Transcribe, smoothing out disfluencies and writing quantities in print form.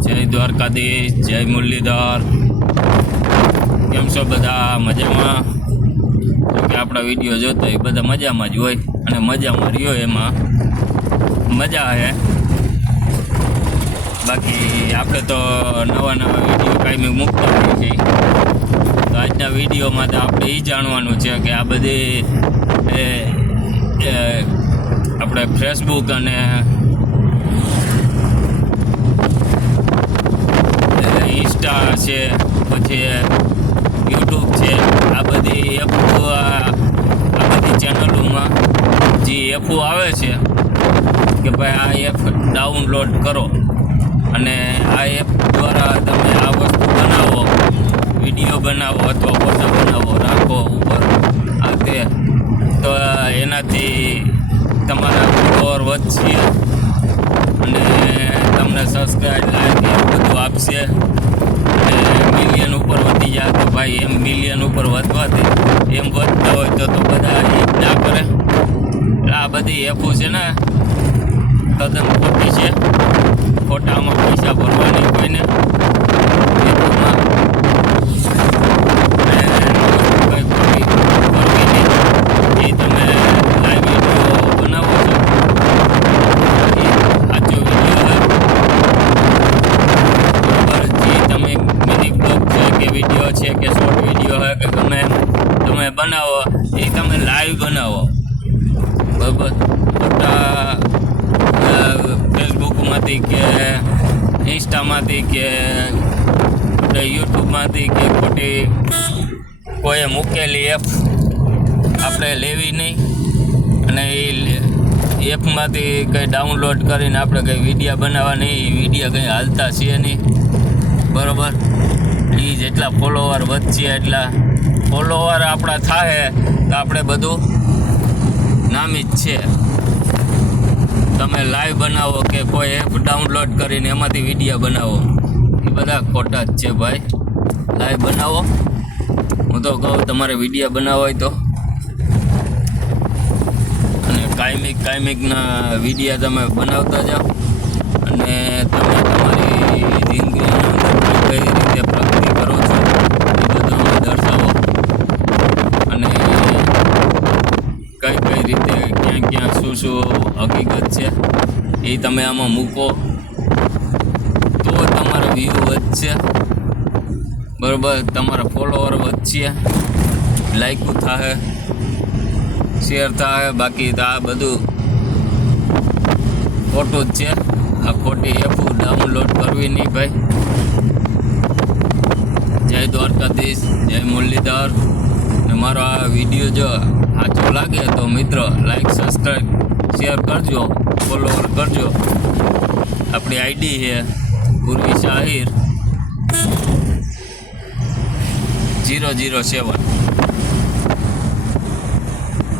જય દ્વારકાધીશ, જય મુરલીધર. કેમ છો બધા? મજામાં? તો કે આપણા વિડીયો જોતો એ બધા મજામાં જ હોય અને મજામાં રહ્યો એમાં મજા છે. બાકી આપણે તો નવા વિડીયો કાંઈ મૂકતા હોઈએ છીએ. તો આજના વિડીયોમાં તો આપણે એ જાણવાનું છે કે આ બધી આપણે ફેસબુક અને ઇન્સ્ટા છે, પછી યુટ્યુબ છે, આ બધી ચેનલોમાં જે એપો આવે છે કે ભાઈ આ એપ ડાઉનલોડ કરો અને આ એપ દ્વારા તમે આ વસ્તુ બનાવો, વિડીયો બનાવો અથવા ફોટો બનાવો, રાખો ઉપર આ તે, તો એનાથી તમારા ફોલોવર વધશે અને તમને સબસ્ક્રાઈબ લાઈક એવું બધું આપશે અને મિલિયન ઉપર વધી જાય. તો ભાઈ એમ મિલિયન ઉપર વધવાથી એમ વધતા હોય તો બધા એ ના કરે. આ બધી એપો છે ને તદ્દન ખોટી છે. ખોટામાં પૈસા ભરવાની કોઈને એપોમાં એ તમે લાઈવ વિડીયો બનાવો છો, એ સાચો વિડીયો બરાબર. જે તમે મિની બ્લોગ છે કે વિડીયો છે કે શોર્ટ વિડીયો હોય કે ગમે તમે બનાવો એ તમે લાઈવ બનાવો બરાબર. ખોટા ફેસબુકમાંથી કે ઇન્સ્ટામાંથી કે યુટ્યુબમાંથી કે ખોટી કોઈએ મૂકેલી એપ આપણે લેવી નહીં અને એ એપમાંથી કંઈ ડાઉનલોડ કરીને આપણે કંઈ વિડીયો બનાવવા નહીં. એ વિડીયો કંઈ હાલતા છે નહીં બરાબર. એ જેટલા ફોલોવર વધશે એટલા ફોલોવર આપણા થાય તો આપણે બધું નામી જ છે. તમે લાઈવ બનાવો કે કોઈ એપ ડાઉનલોડ કરીને એમાંથી વિડીયો બનાવો એ બધા ખોટા જ છે ભાઈ. લાઈવ બનાવો. હું તો કહું તમારે વિડીયો બનાવો હોય તો અને કાયમિકના વિડીયો તમે બનાવતા જાઓ અને તમે તમારી જિંદગીની અંદર કઈ રીતે પ્રગતિ કરો છો એ બધું અમે દર્શાવો અને કઈ રીતે ક્યાં શું હકીકત છે એ તમે આમાં મૂકો તો તમારા વ્યૂ વધશે બરાબર. તમારા ફોલોવર વધશે, લાઈકો થાય, શેર થાય. બાકી તો આ બધું ખોટું જ છે. આ ખોટી એપો ડાઉનલોડ કરવી નહીં ભાઈ. જય દ્વારકાધીશ, જય મુરલીધર. ને મારો આ વિડીયો જો સાચો લાગે તો મિત્રો લાઈક, સબસ્ક્રાઈબ, શેર કરજો, ફોલોવર કરજો. આપણી આઈડી છે પૂર્વી શાહિર 007.